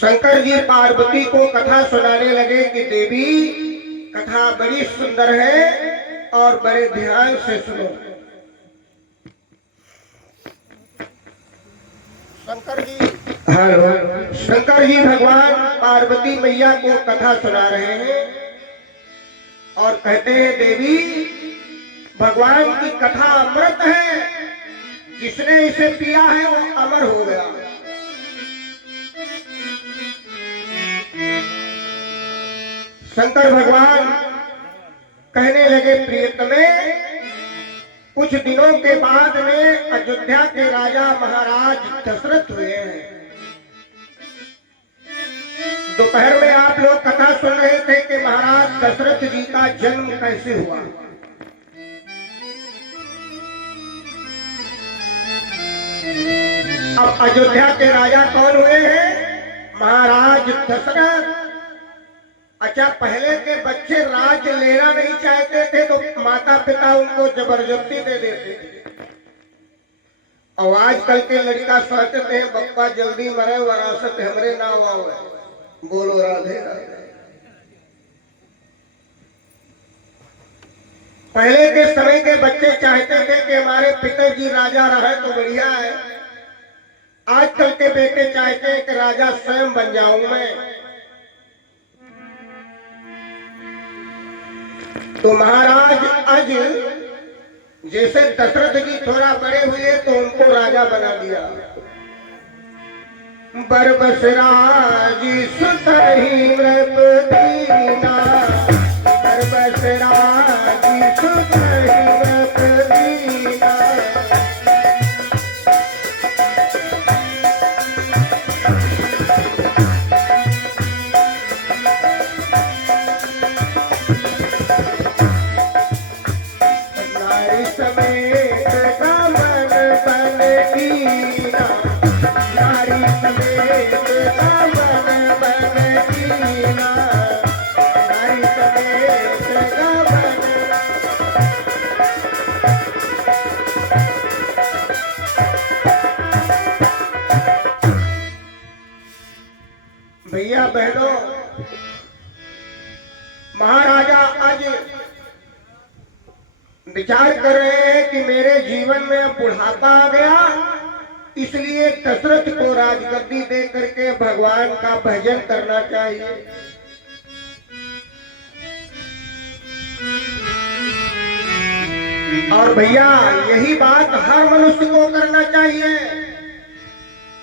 शंकर जी पार्वती को कथा सुनाने लगे कि देवी कथा बड़ी सुंदर है और बड़े ध्यान से सुनो। शंकर जी भगवान पार्वती मैया को कथा सुना रहे हैं और कहते हैं देवी भगवान की कथा अमृत है, जिसने इसे पिया है वो अमर हो गया। शंकर भगवान कहने लगे प्रियतमे, कुछ दिनों के बाद में अयोध्या के राजा महाराज दशरथ हुए हैं। दोपहर में आप लोग कथा सुन रहे थे कि महाराज दशरथ जी का जन्म कैसे हुआ। अब अयोध्या के राजा कौन हुए हैं? महाराज दशरथ। अच्छा, पहले के बच्चे राज लेना नहीं चाहते थे तो माता पिता उनको जबरदस्ती दे देते थे, और आजकल के लड़का सोचते हैं बप्पा जल्दी मरे वरासत हमरे नाम आओ। बोलो राधे राधे। पहले के समय के बच्चे चाहते थे कि हमारे पिताजी राजा रहे तो बढ़िया है। आजकल के बेटे चाहते हैं कि राजा स्वयं बन जाऊं मैं। तो महाराज आज जैसे दशरथ जी थोड़ा बड़े हुए तो उनको राजा बना दिया। बरबस राज सुत ही नृपदीना, बरबस राज सुत ही नृपदीना। नारी समेत दामन बन कीना, नारी समेत दामन बन कीना, नारी समेत दामन। भैया बहनों, महाराजा आज विचार कर रहे हैं कि मेरे जीवन में बुढ़ापा आ गया, इसलिए दशरथ को राजगद्दी दे करके भगवान का भजन करना चाहिए। और भैया यही बात हर मनुष्य को करना चाहिए।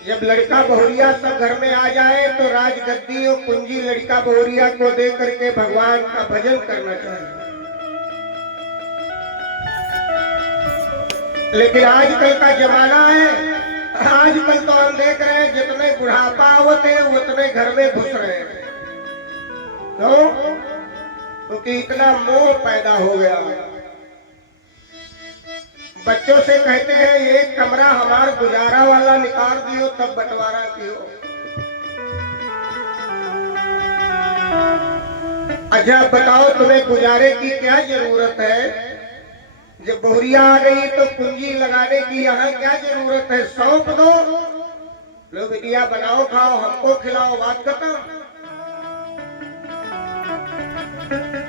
जब लड़का बहुरिया सब घर में आ जाए तो राजगद्दी और कुंजी लड़का बहुरिया को दे करके भगवान का भजन करना चाहिए। लेकिन आजकल का जमाना है, आजकल तो हम देख रहे हैं जितने बुढ़ापा होते हैं उतने घर में घुस रहे हैं। क्योंकि इतना मोह पैदा हो गया। बच्चों से कहते हैं एक कमरा हमारा गुजारा वाला निकाल दियो तब बंटवारा कियो। अच्छा बताओ, तुम्हें गुजारे की क्या जरूरत है? जब बहुरिया आ गई तो कुंजी लगाने की यहाँ क्या जरूरत है? सौंप दो, लो बिटिया बनाओ खाओ हमको खिलाओ, बात खत्म।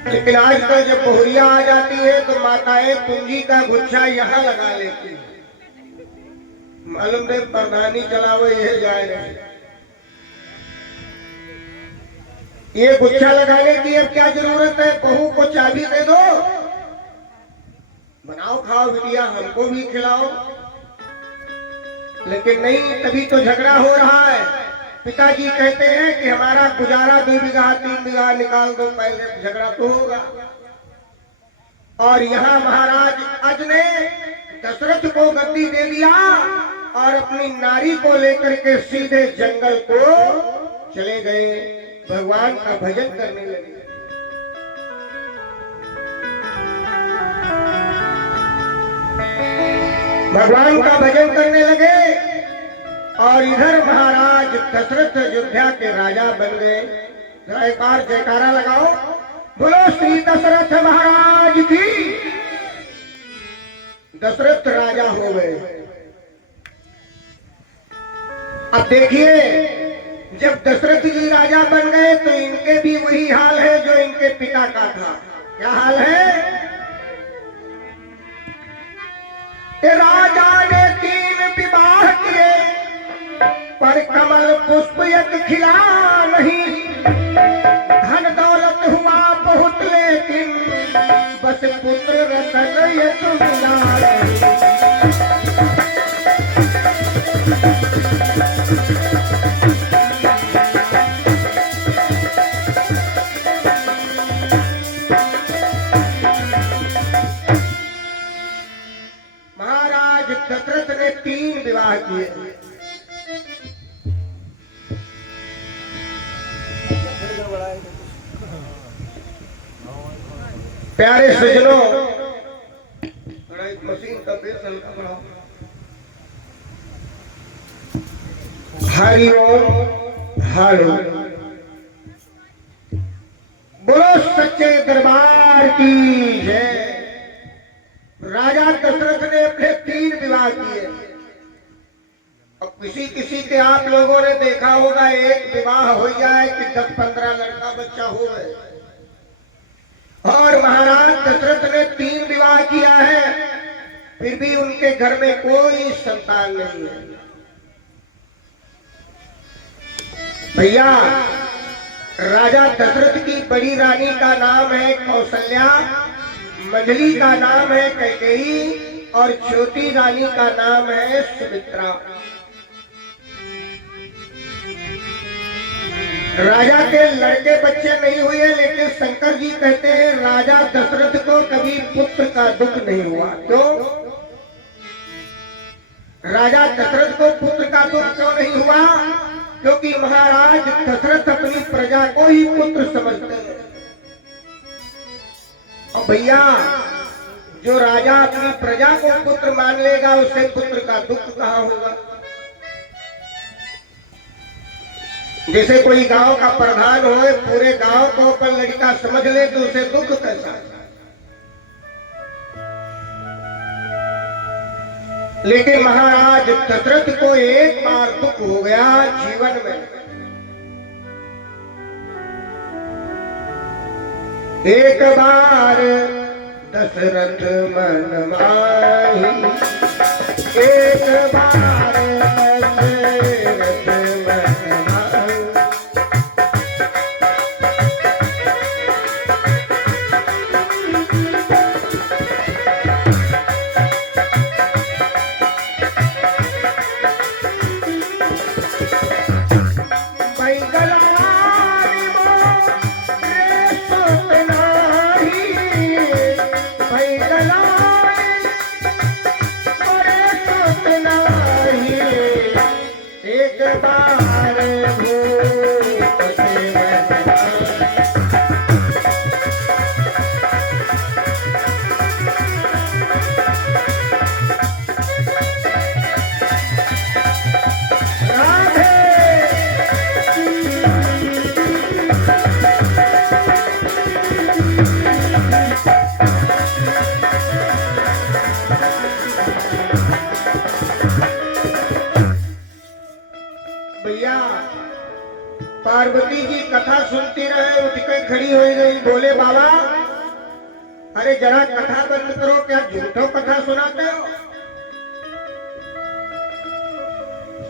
लेकिन आजकल जब बहुरिया आ जाती है तो माताएं कुंजी का गुच्छा यहाँ लगा लेती है। मालूम दे प्रधानी चलाओ यह जाए नहीं। ये गुच्छा लगाने की अब क्या जरूरत है? बहू को चाबी दे दो, बनाओ खाओ बिटिया हमको भी खिलाओ। लेकिन नहीं, तभी तो झगड़ा हो रहा है। पिताजी कहते हैं कि हमारा गुजारा 2 बीघा 3 बीघा निकाल दो, पहले झगड़ा तो होगा। और यहाँ महाराज अज ने दशरथ को गद्दी दे दिया और अपनी नारी को लेकर के सीधे जंगल को चले गए, भगवान का भजन करने लगे। भगवान का भजन करने लगे और इधर महाराज दशरथ अयोध्या के राजा बन गए। जरा एक बार जयकारा लगाओ, बोलो श्री दशरथ महाराज की। दशरथ राजा हो गए। अब देखिए जब दशरथ जी राजा बन गए तो इनके भी वही हाल है जो इनके पिता का था। क्या हाल है? कि राजा ने 3 विवाह किए पर कमल पुष्प एक खिला नहीं। धन दौलत हुआ बहुत लेकिन बस पुत्र रतन एक मिला नहीं। महाराज दशरथ ने 3 विवाह किए। प्यारे सज्जनों, मशीन का बेस हल्का बढ़ाओ। हरि ओम हरि। बोलो सच्चे दरबार की जय। राजा दशरथ ने अपने 3 विवाह किए। और किसी किसी के आप लोगों ने देखा होगा एक विवाह हो जाए कि 10-15 लड़का बच्चा हो गए। और महाराज दशरथ ने 3 विवाह किया है, फिर भी उनके घर में कोई संतान नहीं है। भैया, राजा दशरथ की बड़ी रानी का नाम है कौशल्या, मंझली का नाम है कैकेयी और छोटी रानी का नाम है सुमित्रा। राजा के लड़के बच्चे नहीं हुए, लेकिन शंकर जी कहते हैं राजा दशरथ को कभी पुत्र का दुख नहीं हुआ। क्यों? राजा दशरथ को पुत्र का दुख क्यों नहीं हुआ? क्योंकि महाराज दशरथ अपनी प्रजा को ही पुत्र समझते हैं। और भैया, जो राजा अपनी प्रजा को पुत्र मान लेगा उसे पुत्र का दुख कहाँ होगा? जैसे कोई गांव का प्रधान हो, पूरे गांव को अपन लड़का समझ ले तो उसे दुख कैसा? लेकिन महाराज दशरथ को एक बार दुख हो गया जीवन में। एक बार दशरथ मन माही, एक बार दशरथ मन माही। पार्वती जी कथा सुनती रहे, उठ के खड़ी हो गई, बोले बाबा अरे जरा कथा बंद करो, क्या झूठो कथा सुनाते हो?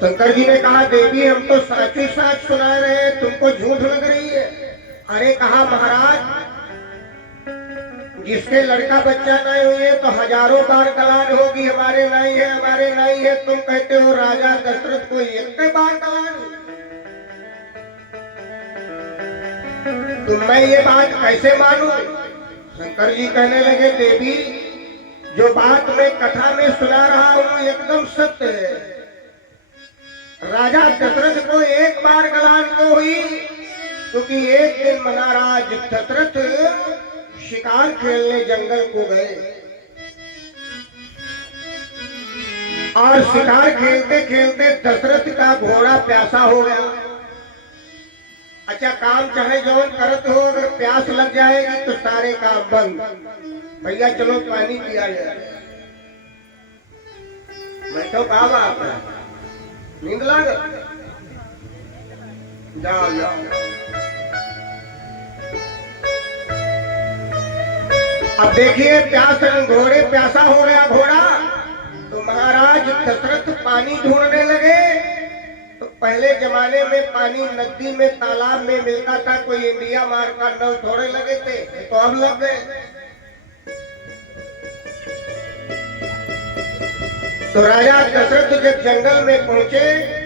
शंकर जी ने कहा देवी हम तो सच ही सच सुना रहे, तुमको झूठ लग रही है। अरे कहा महाराज जिसके लड़का बच्चा नहीं हुए तो हजारों बार गलान होगी हमारे नहीं है, हमारे नहीं है। तुम कहते हो राजा दशरथ को एक बार गलान। तो मैं ये बात कैसे मानूं? शंकर जी कहने लगे देवी जो बात मैं कथा में सुना रहा हूं एकदम सत्य है। राजा दशरथ को एक बार गलान क्यों हुई? क्योंकि एक दिन महाराज दशरथ शिकार खेलने जंगल को गए और शिकार खेलते खेलते दशरथ का घोड़ा प्यासा हो गया। अच्छा काम चाहे जौन करत हो, अगर प्यास लग जाएगी तो सारे काम बंद। भैया चलो पानी पिया जाए। बैठो कहा बात है, नींद लाग। जाओ जाओ। अब देखिए प्यास घोड़े प्यासा हो गया घोड़ा, तो महाराज दशरथ पानी ढूंढने लगे। तो पहले जमाने में पानी नदी में तालाब में मिलता था, कोई इंडिया मार का नल थोड़े लगे थे, तो अब लग गए। तो राजा दशरथ जब जंगल में पहुंचे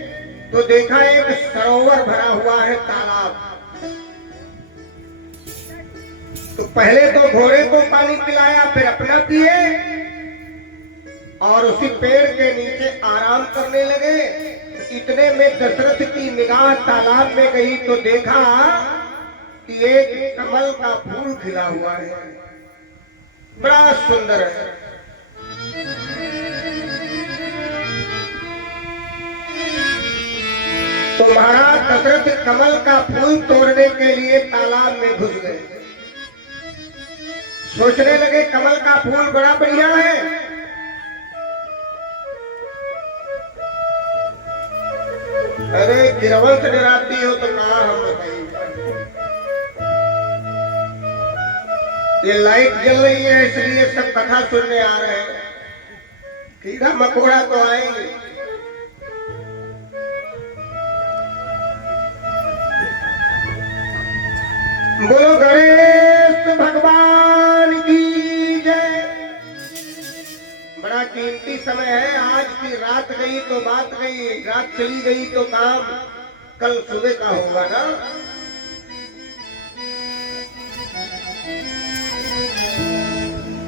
तो देखा एक सरोवर भरा हुआ है, तालाब। तो पहले तो घोड़े को पानी पिलाया, फिर अपना पिए और उसी पेड़ के नीचे आराम करने लगे। इतने में दशरथ की निगाह तालाब में गई तो देखा कि एक कमल का फूल खिला हुआ है, बड़ा सुंदर है। तो महाराज दशरथ कमल का फूल तोड़ने के लिए तालाब में घुस गए। सोचने लगे कमल का फूल बड़ा बढ़िया है, अरे गिरवल से डराती हो तो कहा हम बताइए। ये लाइट जल रही है इसलिए सब कथा सुनने आ रहे हैं, कीड़ा मकोड़ा तो आएंगे। बोलो गणेश भगवान की जय। बड़ा कीमती समय है, आज की रात गई तो बात गई, रात चली गई तो काम कल सुबह का होगा ना।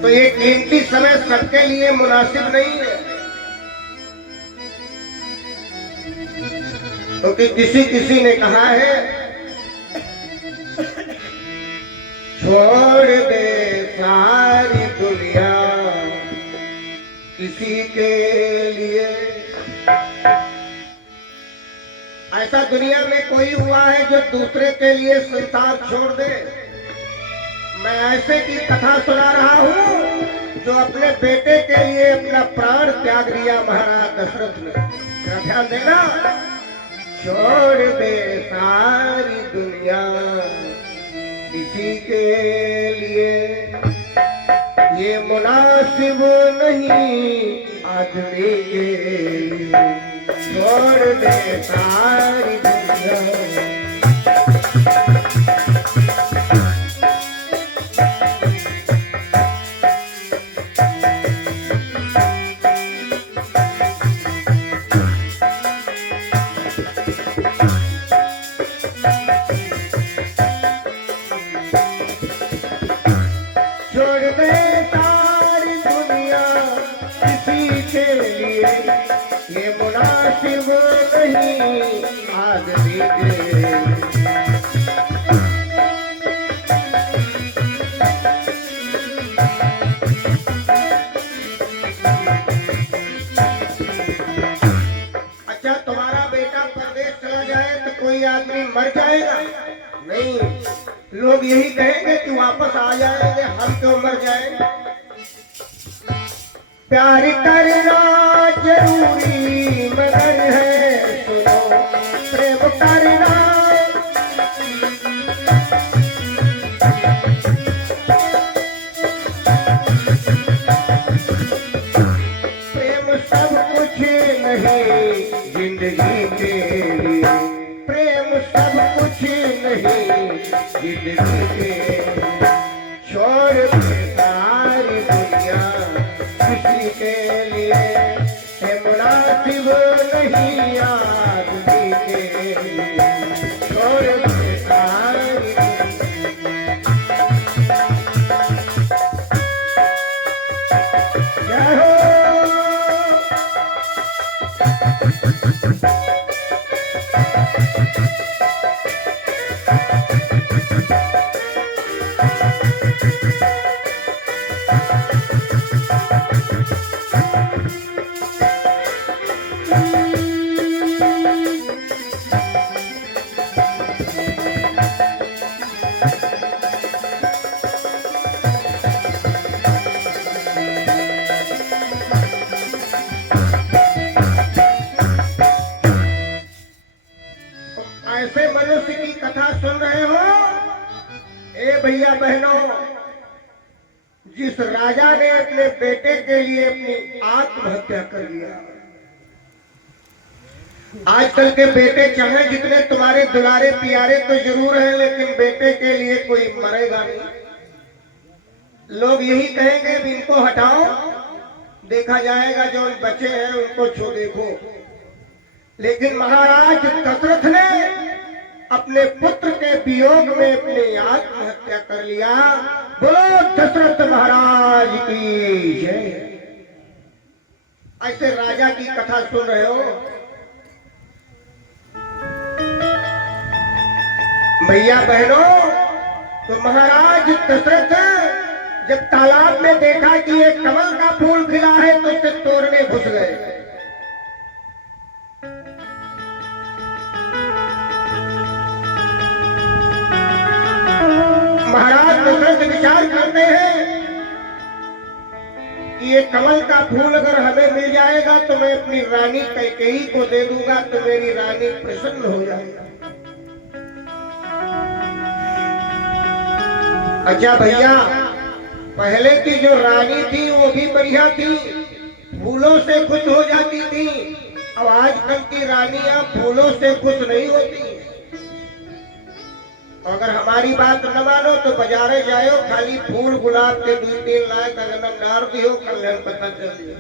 तो ये कीमती समय सबके लिए मुनासिब नहीं है, क्योंकि किसी ने कहा है छोड़ दे सारी दुनिया किसी के लिए। ऐसा दुनिया में कोई हुआ है जो दूसरे के लिए संसार छोड़ दे? मैं ऐसे की कथा सुना रहा हूँ जो अपने बेटे के लिए अपना प्राण त्याग दिया महाराज दशरथ ने। ध्यान देना, छोड़ दे सारी दुनिया किसी के लिए, ये मुनासिब नहीं आदमी के लिए। छोड़ दे सारी दुनिया। ये मुनासिब नहीं आदमी के। अच्छा, तुम्हारा बेटा परदेश चला जाए तो कोई आदमी मर जाएगा? नहीं, लोग यही कहेंगे कि वापस आ जाएंगे, हम क्यों मर जाएंगे। प्यार करना जरूरी मगर है सुनो, प्रेम करना प्रेम सब कुछ नहीं जिंदगी के लिए। प्रेम सब कुछ नहीं जिंदगी के लिए। छोड़ दे सारी दुनिया किसी के लिए, है मुनासिब नहीं आदमी के लिए। छोड़ दे सारी जय हो। ऐसे मनुष्य सुन रहे हो? ए भैया बहनों, जिस राजा ने अपने बेटे के लिए अपनी आत्महत्या कर लिया, आजकल के बेटे चाहे जितने तुम्हारे दुलारे प्यारे तो जरूर हैं, लेकिन बेटे के लिए कोई मरेगा नहीं। लोग यही कहेंगे भी इनको हटाओ, देखा जाएगा जो बचे हैं उनको छो देखो। लेकिन महाराज दशरथ ने अपने पुत्र के वियोग में अपनी आत्महत्या कर लिया। बोलो दशरथ महाराज की जय। ऐसे राजा की कथा सुन रहे हो भैया बहनों। तो महाराज दशरथ जब तालाब में देखा कि एक कमल का फूल खिला है तो उसे तोड़ने घुस गए। महाराज दशरथ विचार करते हैं कि ये कमल का फूल अगर हमें मिल जाएगा तो मैं अपनी रानी कैकेयी को दे दूंगा तो मेरी रानी प्रसन्न हो जाएगी। अच्छा भैया, पहले की जो रानी थी वो भी बढ़िया थी, फूलों से खुश हो जाती थी। अब आजकल की रानियां फूलों से खुश नहीं होती। अगर हमारी बात न मानो तो बाजारे जाओ, खाली फूल गुलाब के 2-3 लाख अगर डाल दियो, कल्याण पता चल दियो।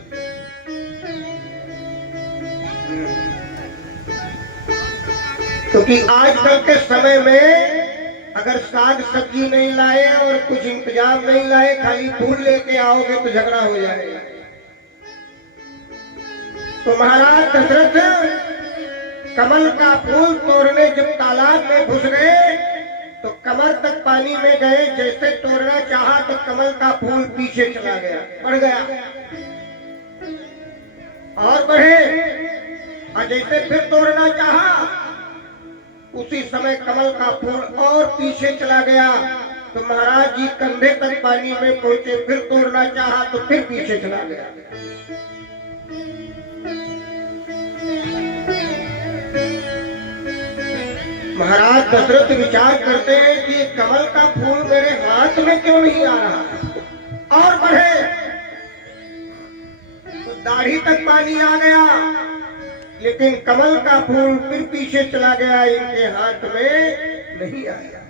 क्योंकि आजकल के समय में अगर साग सब्जी नहीं लाए और कुछ इंतजाम नहीं लाए, खाली फूल लेके आओगे तो झगड़ा हो जाएगा। तो महाराज दशरथ कमल का फूल तोड़ने जब तालाब में घुस गए तो कमर तक पानी में गए। जैसे तोड़ना चाहा तो कमल का फूल पीछे चला गया, बढ़ गया और बढ़े। और जैसे फिर तोड़ना चाहा उसी समय कमल का फूल और पीछे चला गया। तो महाराज जी कंधे तक पानी में पहुंचे, फिर तोड़ना चाहा तो फिर पीछे चला गया। महाराज दशरथ विचार करते हैं कि कमल का फूल मेरे हाथ में क्यों नहीं आ रहा, और बढ़े तो दाढ़ी तक पानी आ गया, लेकिन कमल का फूल फिर पीछे चला गया, इनके हाथ में नहीं आया।